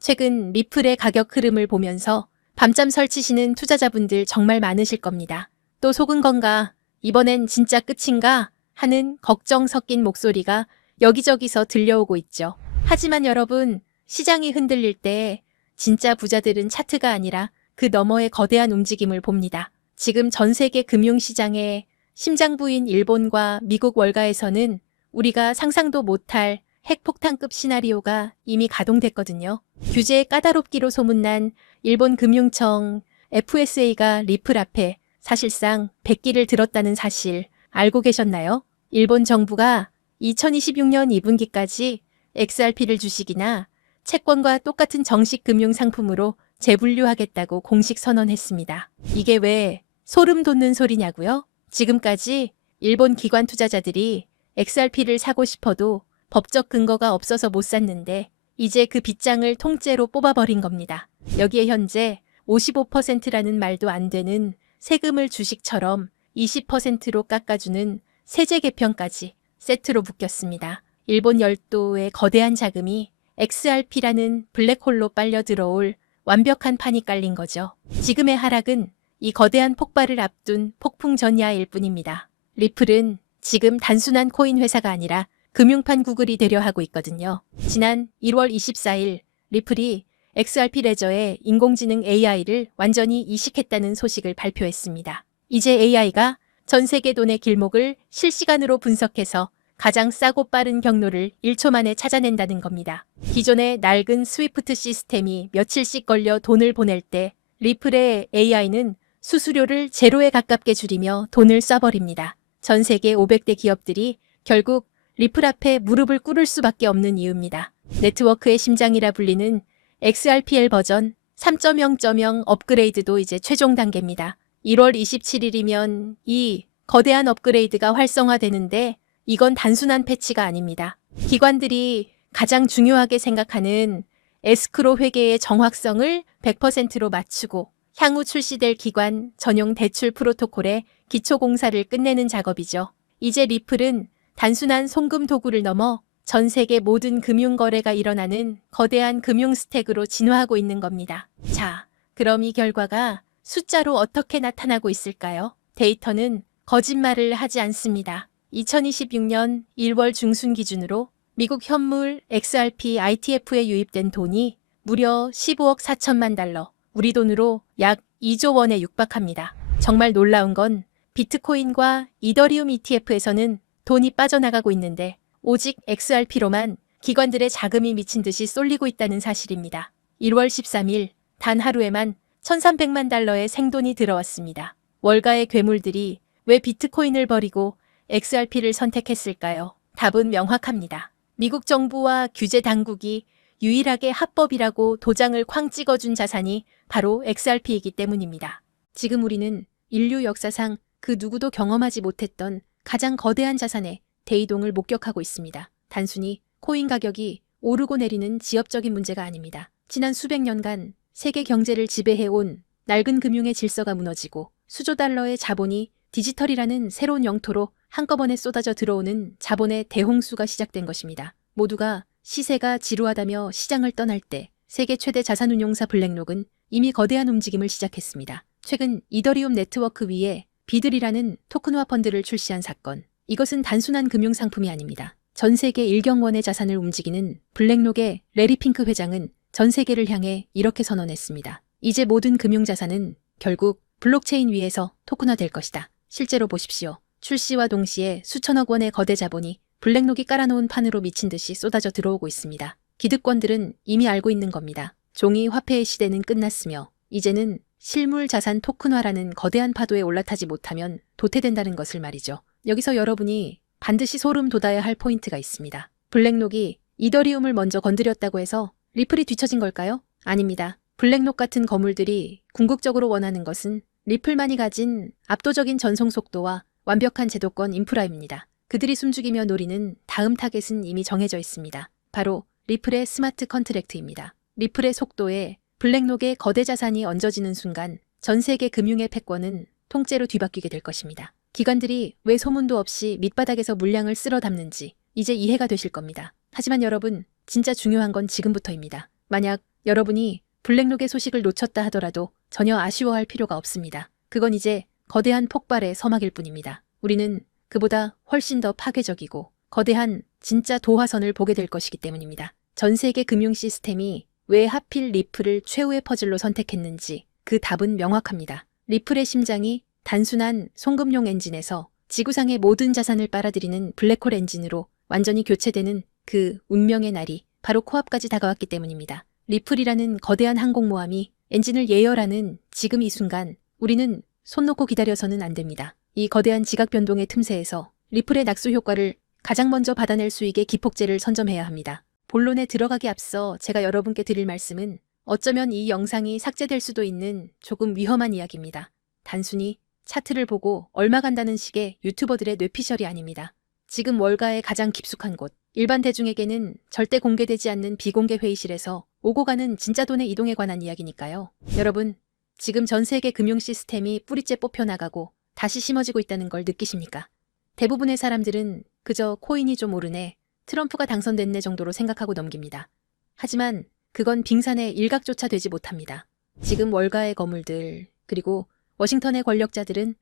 최근 리플의 가격 흐름을 보면서 밤잠 설치시는 투자자분들 정말 많으실 겁니다. 또 속은 건가? 이번엔 진짜 끝인가? 하는 걱정 섞인 목소리가 여기저기서 들려오고 있죠. 하지만 여러분, 시장이 흔들릴 때 진짜 부자들은 차트가 아니라 그 너머의 거대한 움직임을 봅니다. 지금 전 세계 금융시장의 심장부인 일본과 미국 월가에서는 우리가 상상도 못할 핵폭탄급 시나리오가 이미 가동됐거든요. 규제의 까다롭기로 소문난 일본 금융청 FSA가 리플 앞에 사실상 백기를 들었다는 사실 알고 계셨나요? 일본 정부가 2026년 2분기까지 XRP를 주식이나 채권과 똑같은 정식 금융 상품으로 재분류하겠다고 공식 선언했습니다. 이게 왜 소름 돋는 소리냐고요? 지금까지 일본 기관 투자자들이 XRP를 사고 싶어도 법적 근거가 없어서 못 샀는데 이제 그 빗장을 통째로 뽑아버린 겁니다. 여기에 현재 55%라는 말도 안 되는 세금을 주식처럼 20%로 깎아주는 세제 개편까지 세트로 묶였습니다. 일본 열도의 거대한 자금이 XRP라는 블랙홀로 빨려 들어올 완벽한 판이 깔린 거죠. 지금의 하락은 이 거대한 폭발을 앞둔 폭풍 전야일 뿐입니다. 리플은 지금 단순한 코인 회사가 아니라 금융판 구글이 되려 하고 있거든요. 지난 1월 24일 리플이 XRP 레저에 인공지능 AI를 완전히 이식했다는 소식을 발표했습니다. 이제 AI가 전 세계 돈의 길목을 실시간으로 분석해서 가장 싸고 빠른 경로를 1초 만에 찾아낸다는 겁니다. 기존의 낡은 스위프트 시스템이 며칠씩 걸려 돈을 보낼 때 리플의 AI는 수수료를 제로에 가깝게 줄이며 돈을 쏴버립니다. 전 세계 500대 기업들이 결국 리플 앞에 무릎을 꿇을 수밖에 없는 이유입니다. 네트워크의 심장이라 불리는 XRPL 버전 3.0.0 업그레이드도 이제 최종 단계입니다. 1월 27일이면 이 거대한 업그레이드가 활성화되는데 이건 단순한 패치가 아닙니다. 기관들이 가장 중요하게 생각하는 에스크로 회계의 정확성을 100%로 맞추고 향후 출시될 기관 전용 대출 프로토콜의 기초 공사를 끝내는 작업이죠. 이제 리플은 단순한 송금 도구를 넘어 전 세계 모든 금융 거래가 일어나는 거대한 금융 스택으로 진화하고 있는 겁니다. 자, 그럼 이 결과가 숫자로 어떻게 나타나고 있을까요? 데이터는 거짓말을 하지 않습니다. 2026년 1월 중순 기준으로 미국 현물 XRP ITF에 유입된 돈이 무려 15억 4천만 달러, 우리 돈으로 약 2조 원에 육박합니다. 정말 놀라운 건 비트코인과 이더리움 ETF에서는 돈이 빠져나가고 있는데 오직 XRP로만 기관들의 자금이 미친 듯이 쏠리고 있다는 사실입니다. 1월 13일 단 하루에만 1,300만 달러의 생돈이 들어왔습니다. 월가의 괴물들이 왜 비트코인을 버리고 XRP를 선택했을까요? 답은 명확합니다. 미국 정부와 규제 당국이 유일하게 합법이라고 도장을 쾅 찍어준 자산이 바로 XRP이기 때문입니다. 지금 우리는 인류 역사상 그 누구도 경험하지 못했던 가장 거대한 자산의 대이동을 목격하고 있습니다. 단순히 코인 가격이 오르고 내리는 지엽적인 문제가 아닙니다. 지난 수백 년간 세계 경제를 지배해온 낡은 금융의 질서가 무너지고 수조 달러의 자본이 디지털이라는 새로운 영토로 한꺼번에 쏟아져 들어오는 자본의 대홍수가 시작된 것입니다. 모두가 시세가 지루하다며 시장을 떠날 때 세계 최대 자산운용사 블랙록은 이미 거대한 움직임을 시작했습니다. 최근 이더리움 네트워크 위에 비들이라는 토큰화 펀드를 출시한 사건. 이것은 단순한 금융상품이 아닙니다. 전 세계 1경원의 자산을 움직이는 블랙록의 레리 핑크 회장은 전 세계를 향해 이렇게 선언했습니다. 이제 모든 금융자산은 결국 블록체인 위에서 토큰화될 것이다. 실제로 보십시오. 출시와 동시에 수천억 원의 거대 자본이 블랙록이 깔아놓은 판으로 미친 듯이 쏟아져 들어오고 있습니다. 기득권들은 이미 알고 있는 겁니다. 종이 화폐의 시대는 끝났으며 이제는 실물 자산 토큰화라는 거대한 파도에 올라타지 못하면 도태된다는 것을 말이죠. 여기서 여러분이 반드시 소름 돋아야 할 포인트가 있습니다. 블랙록이 이더리움을 먼저 건드렸다고 해서 리플이 뒤처진 걸까요? 아닙니다. 블랙록 같은 거물들이 궁극적으로 원하는 것은 리플만이 가진 압도적인 전송 속도와 완벽한 제도권 인프라입니다. 그들이 숨죽이며 노리는 다음 타겟은 이미 정해져 있습니다. 바로 리플의 스마트 컨트랙트입니다. 리플의 속도에 블랙록의 거대 자산이 얹어지는 순간 전 세계 금융의 패권은 통째로 뒤바뀌게 될 것입니다. 기관들이 왜 소문도 없이 밑바닥에서 물량을 쓸어 담는지 이제 이해가 되실 겁니다. 하지만 여러분, 진짜 중요한 건 지금부터입니다. 만약 여러분이 블랙록의 소식을 놓쳤다 하더라도 전혀 아쉬워할 필요가 없습니다. 그건 이제 거대한 폭발의 서막일 뿐입니다. 우리는 그보다 훨씬 더 파괴적이고 거대한 진짜 도화선을 보게 될 것이기 때문입니다. 전 세계 금융 시스템이 왜 하필 리플을 최후의 퍼즐로 선택했는지 그 답은 명확합니다. 리플의 심장이 단순한 송금용 엔진에서 지구상의 모든 자산을 빨아들이는 블랙홀 엔진으로 완전히 교체되는 그 운명의 날이 바로 코앞까지 다가왔기 때문입니다. 리플이라는 거대한 항공모함이 엔진을 예열하는 지금 이 순간 우리는 손 놓고 기다려서는 안 됩니다. 이 거대한 지각 변동의 틈새에서 리플의 낙수 효과를 가장 먼저 받아낼 수 있게 기폭제를 선점해야 합니다. 본론에 들어가기 앞서 제가 여러분께 드릴 말씀은 어쩌면 이 영상이 삭제될 수도 있는 조금 위험한 이야기입니다. 단순히 차트를 보고 얼마 간다는 식의 유튜버들의 뇌피셜이 아닙니다. 지금 월가의 가장 깊숙한 곳, 일반 대중에게는 절대 공개되지 않는 비공개 회의실에서 오고 가는 진짜 돈의 이동에 관한 이야기니까요. 여러분, 지금 전 세계 금융 시스템이 뿌리째 뽑혀나가고 다시 심어지고 있다는 걸 느끼십니까? 대부분의 사람들은 그저 코인이 좀 오르네, 트럼프가 당선됐네 정도로 생각하고 넘깁니다. 하지만 그건 빙산의 일각조차 되지 못합니다. 지금 월가의 거물들, 그리고 워싱턴의 권력자들은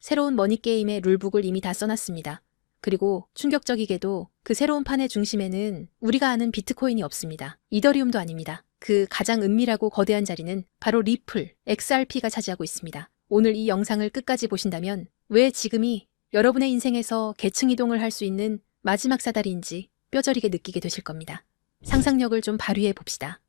새로운 머니게임의 룰북을 이미 다 써놨습니다. 그리고 충격적이게도 그 새로운 판의 중심에는 우리가 아는 비트코인이 없습니다. 이더리움도 아닙니다. 그 가장 은밀하고 거대한 자리는 바로 리플, XRP가 차지하고 있습니다. 오늘 이 영상을 끝까지 보신다면 왜 지금이 여러분의 인생에서 계층 이동을 할 수 있는 마지막 사다리인지 뼈저리게 느끼게 되실 겁니다. 상상력을 좀 발휘해 봅시다.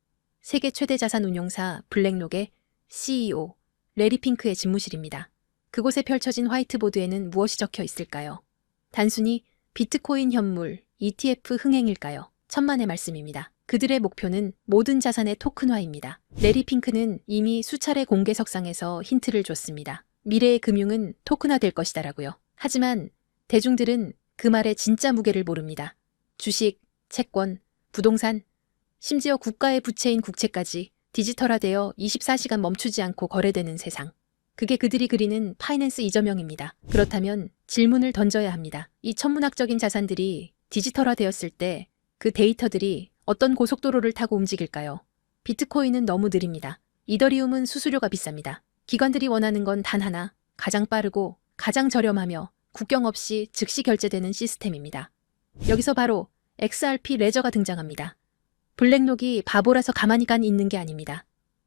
세계 최대 자산 운용사 블랙록의 CEO 레리 핑크의 집무실입니다. 그곳에 펼쳐진 화이트보드에는 무엇이 적혀 있을까요? 단순히 비트코인 현물, ETF 흥행일까요? 천만의 말씀입니다. 그들의 목표는 모든 자산의 토큰화입니다. 레리 핑크는 이미 수차례 공개석상에서 힌트를 줬습니다. 미래의 금융은 토큰화될 것이다라고요. 하지만 대중들은 그 말의 진짜 무게를 모릅니다. 주식, 채권, 부동산, 심지어 국가의 부채인 국채까지 디지털화되어 24시간 멈추지 않고 거래되는 세상. 그게 그들이 그리는 파이낸스 이저명입니다. 그렇다면 질문을 던져야 합니다. 이 천문학적인 자산들이 디지털화되었을 때 그 데이터들이 어떤 고속도로를 타고 움직일까요? 비트코인은 너무 느립니다. 이더리움은 수수료가 비쌉니다. 기관들이 원하는 건 단 하나, 가장 빠르고 가장 저렴하며 국경 없이 즉시 결제되는 시스템입니다. 여기서 바로 XRP 레저가 등장합니다. 블랙록이 바보라서 가만히 있는 게 아닙니다.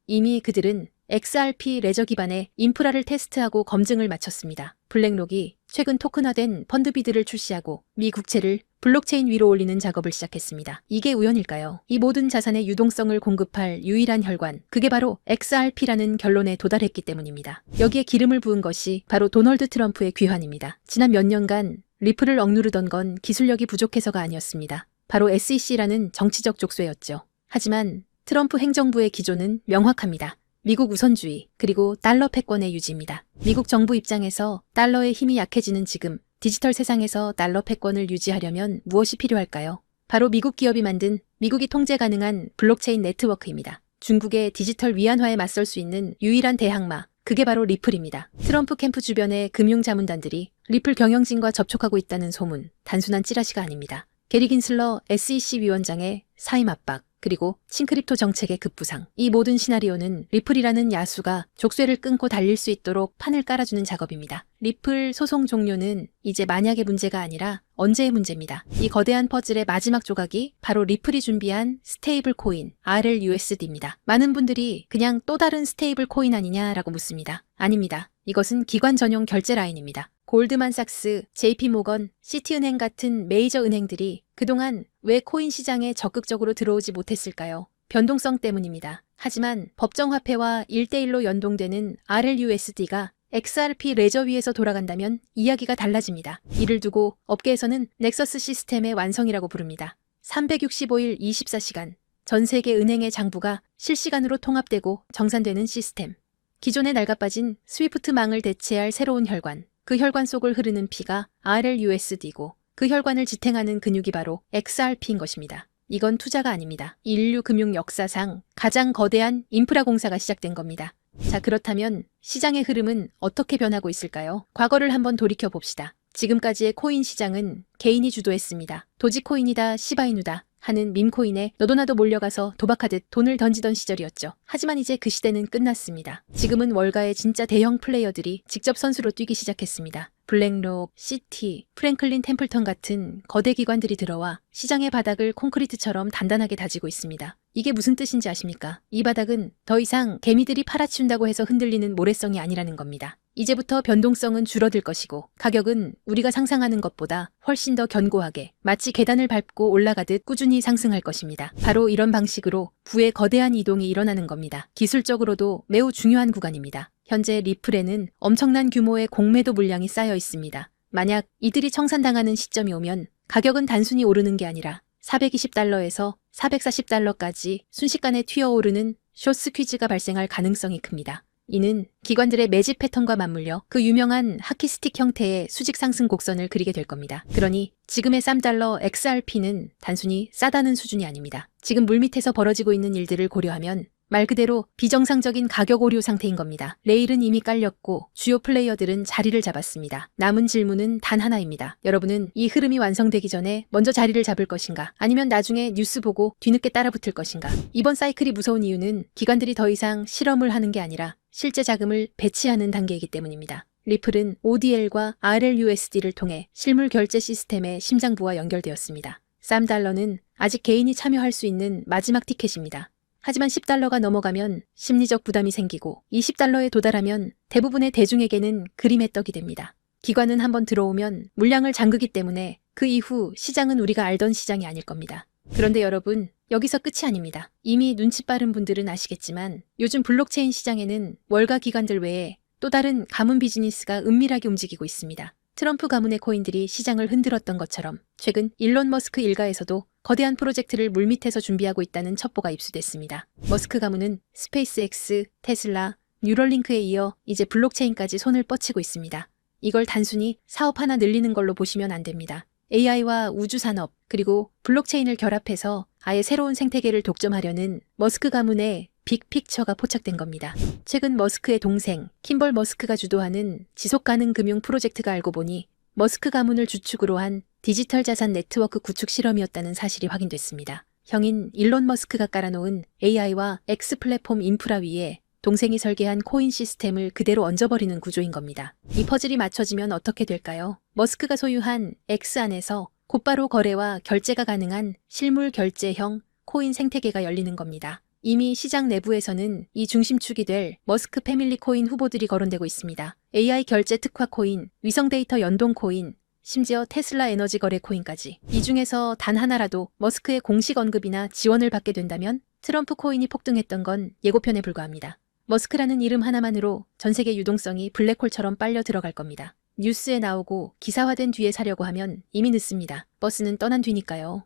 이미 그들은 XRP 레저 기반의 인프라를 테스트하고 검증을 마쳤습니다. 블랙록이 최근 토큰화된 펀드비드를 출시하고 미 국채를 블록체인 위로 올리는 작업을 시작했습니다. 이게 우연일까요? 이 모든 자산의 유동성을 공급할 유일한 혈관, 그게 바로 XRP라는 결론에 도달했기 때문입니다. 여기에 기름을 부은 것이 바로 도널드 트럼프의 귀환입니다. 지난 몇 년간 리플을 억누르던 건 기술력이 부족해서가 아니었습니다. 바로 SEC라는 정치적 족쇄였죠. 하지만 트럼프 행정부의 기조는 명확합니다. 미국 우선주의, 그리고 달러 패권의 유지입니다. 미국 정부 입장에서 달러의 힘이 약해지는 지금 디지털 세상에서 달러 패권을 유지하려면 무엇이 필요할까요? 바로 미국 기업이 만든 미국이 통제 가능한 블록체인 네트워크입니다. 중국의 디지털 위안화에 맞설 수 있는 유일한 대항마, 그게 바로 리플입니다. 트럼프 캠프 주변의 금융자문단들이 리플 경영진과 접촉하고 있다는 소문, 단순한 찌라시가 아닙니다. 게리 긴슬러 SEC 위원장의 사임 압박, 그리고 싱크립토 정책의 급부상. 이 모든 시나리오는 리플이라는 야수가 족쇄를 끊고 달릴 수 있도록 판을 깔아주는 작업입니다. 리플 소송 종료는 이제 만약의 문제가 아니라 언제의 문제입니다. 이 거대한 퍼즐의 마지막 조각이 바로 리플이 준비한 스테이블 코인 RLUSD입니다. 많은 분들이 그냥 또 다른 스테이블 코인 아니냐라고 묻습니다. 아닙니다. 이것은 기관 전용 결제 라인입니다. 골드만삭스, JP모건, 시티은행 같은 메이저 은행들이 그동안 왜 코인 시장에 적극적으로 들어오지 못했을까요? 변동성 때문입니다. 하지만 법정화폐와 1대1로 연동되는 RLUSD가 XRP 레저 위에서 돌아간다면 이야기가 달라집니다. 이를 두고 업계에서는 넥서스 시스템의 완성이라고 부릅니다. 365일 24시간 전 세계 은행의 장부가 실시간으로 통합되고 정산되는 시스템. 기존에 낡아빠진 스위프트망을 대체할 새로운 혈관. 그 혈관 속을 흐르는 피가 RLUSD고 그 혈관을 지탱하는 근육이 바로 XRP인 것입니다. 이건 투자가 아닙니다. 인류 금융 역사상 가장 거대한 인프라 공사가 시작된 겁니다. 자, 그렇다면 시장의 흐름은 어떻게 변하고 있을까요? 과거를 한번 돌이켜 봅시다. 지금까지의 코인 시장은 개인이 주도했습니다. 도지코인이다, 시바이누다, 하는 밈코인에 너도 나도 몰려가서 도박하듯 돈을 던지던 시절이었죠. 하지만 이제 그 시대는 끝났습니다. 지금은 월가의 진짜 대형 플레이어들이 직접 선수로 뛰기 시작했습니다. 블랙록, 시티, 프랭클린 템플턴 같은 거대 기관들이 들어와 시장의 바닥을 콘크리트처럼 단단하게 다지고 있습니다. 이게 무슨 뜻인지 아십니까? 이 바닥은 더 이상 개미들이 팔아치운다고 해서 흔들리는 모래성이 아니라는 겁니다. 이제부터 변동성은 줄어들 것이고 가격은 우리가 상상하는 것보다 훨씬 더 견고하게 마치 계단을 밟고 올라가듯 꾸준히 상승할 것입니다. 바로 이런 방식으로 부의 거대한 이동이 일어나는 겁니다. 기술적으로도 매우 중요한 구간입니다. 현재 리플에는 엄청난 규모의 공매도 물량이 쌓여 있습니다. 만약 이들이 청산당하는 시점이 오면 가격은 단순히 오르는 게 아니라 420달러에서 440달러까지 순식간에 튀어오르는 숏스퀴즈가 발생할 가능성이 큽니다. 이는 기관들의 매집 패턴과 맞물려 그 유명한 하키스틱 형태의 수직 상승 곡선을 그리게 될 겁니다. 그러니 지금의 $3 XRP는 단순히 싸다는 수준이 아닙니다. 지금 물밑에서 벌어지고 있는 일들을 고려하면 말 그대로 비정상적인 가격 오류 상태인 겁니다. 레일은 이미 깔렸고 주요 플레이어들은 자리를 잡았습니다. 남은 질문은 단 하나입니다. 여러분은 이 흐름이 완성되기 전에 먼저 자리를 잡을 것인가? 아니면 나중에 뉴스 보고 뒤늦게 따라붙을 것인가? 이번 사이클이 무서운 이유는 기관들이 더 이상 실험을 하는 게 아니라 실제 자금을 배치하는 단계이기 때문입니다. 리플은 ODL과 RLUSD를 통해 실물 결제 시스템의 심장부와 연결되었습니다. $3는 아직 개인이 참여할 수 있는 마지막 티켓입니다. 하지만 $10가 넘어가면 심리적 부담이 생기고 $20에 도달하면 대부분의 대중에게는 그림의 떡이 됩니다. 기관은 한번 들어오면 물량을 잠그기 때문에 그 이후 시장은 우리가 알던 시장이 아닐 겁니다. 그런데 여러분, 여기서 끝이 아닙니다. 이미 눈치 빠른 분들은 아시겠지만 요즘 블록체인 시장에는 월가 기관들 외에 또 다른 가문 비즈니스가 은밀하게 움직이고 있습니다. 트럼프 가문의 코인들이 시장을 흔들었던 것처럼 최근 일론 머스크 일가에서도 거대한 프로젝트를 물밑에서 준비하고 있다는 첩보가 입수됐습니다. 머스크 가문은 스페이스X, 테슬라, 뉴럴링크에 이어 이제 블록체인까지 손을 뻗치고 있습니다. 이걸 단순히 사업 하나 늘리는 걸로 보시면 안 됩니다. AI와 우주산업 그리고 블록체인을 결합해서 아예 새로운 생태계를 독점하려는 머스크 가문의 빅픽처가 포착된 겁니다. 최근 머스크의 동생 킴벌 머스크가 주도하는 지속가능 금융 프로젝트가 알고 보니 머스크 가문을 주축으로 한 디지털 자산 네트워크 구축 실험이었다는 사실이 확인됐습니다. 형인 일론 머스크가 깔아놓은 AI와 X 플랫폼 인프라 위에 동생이 설계한 코인 시스템을 그대로 얹어버리는 구조인 겁니다. 이 퍼즐이 맞춰지면 어떻게 될까요? 머스크가 소유한 X 안에서 곧바로 거래와 결제가 가능한 실물 결제형 코인 생태계가 열리는 겁니다. 이미 시장 내부에서는 이 중심축이 될 머스크 패밀리 코인 후보들이 거론되고 있습니다. AI 결제 특화 코인, 위성 데이터 연동 코인, 심지어 테슬라 에너지 거래 코인까지. 이 중에서 단 하나라도 머스크의 공식 언급이나 지원을 받게 된다면 트럼프 코인이 폭등했던 건 예고편에 불과합니다. 머스크라는 이름 하나만으로 전 세계 유동성이 블랙홀처럼 빨려 들어갈 겁니다. 뉴스에 나오고 기사화된 뒤에 사려고 하면 이미 늦습니다. 버스는 떠난 뒤니까요.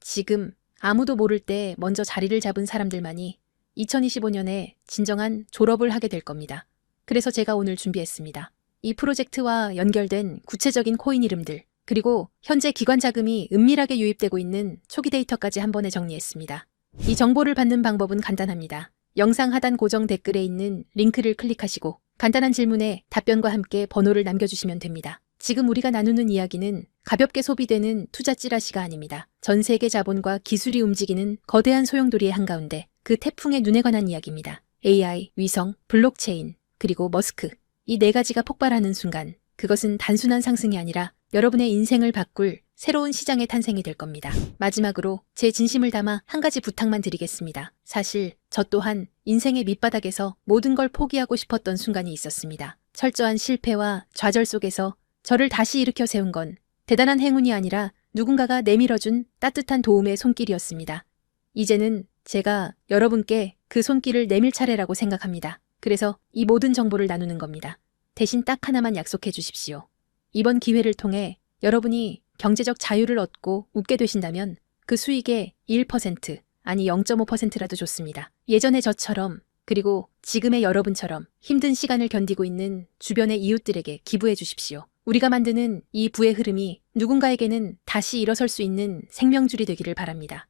지금 아무도 모를 때 먼저 자리를 잡은 사람들만이 2025년에 진정한 졸업을 하게 될 겁니다. 그래서 제가 오늘 준비했습니다. 이 프로젝트와 연결된 구체적인 코인 이름들, 그리고 현재 기관 자금이 은밀하게 유입되고 있는 초기 데이터까지 한 번에 정리했습니다. 이 정보를 받는 방법은 간단합니다. 영상 하단 고정 댓글에 있는 링크를 클릭하시고 간단한 질문에 답변과 함께 번호를 남겨주시면 됩니다. 지금 우리가 나누는 이야기는 가볍게 소비되는 투자 찌라시가 아닙니다. 전 세계 자본과 기술이 움직이는 거대한 소용돌이의 한가운데 그 태풍의 눈에 관한 이야기입니다. AI, 위성, 블록체인, 그리고 머스크. 이 네 가지가 폭발하는 순간 그것은 단순한 상승이 아니라 여러분의 인생을 바꿀 새로운 시장의 탄생이 될 겁니다. 마지막으로 제 진심을 담아 한 가지 부탁만 드리겠습니다. 사실 저 또한 인생의 밑바닥에서 모든 걸 포기하고 싶었던 순간이 있었습니다. 철저한 실패와 좌절 속에서 저를 다시 일으켜 세운 건 대단한 행운이 아니라 누군가가 내밀어준 따뜻한 도움의 손길이었습니다. 이제는 제가 여러분께 그 손길을 내밀 차례라고 생각합니다. 그래서 이 모든 정보를 나누는 겁니다. 대신 딱 하나만 약속해 주십시오. 이번 기회를 통해 여러분이 경제적 자유를 얻고 웃게 되신다면 그 수익의 1% 아니 0.5%라도 좋습니다. 예전의 저처럼 그리고 지금의 여러분처럼 힘든 시간을 견디고 있는 주변의 이웃들에게 기부해 주십시오. 우리가 만드는 이 부의 흐름이 누군가에게는 다시 일어설 수 있는 생명줄이 되기를 바랍니다.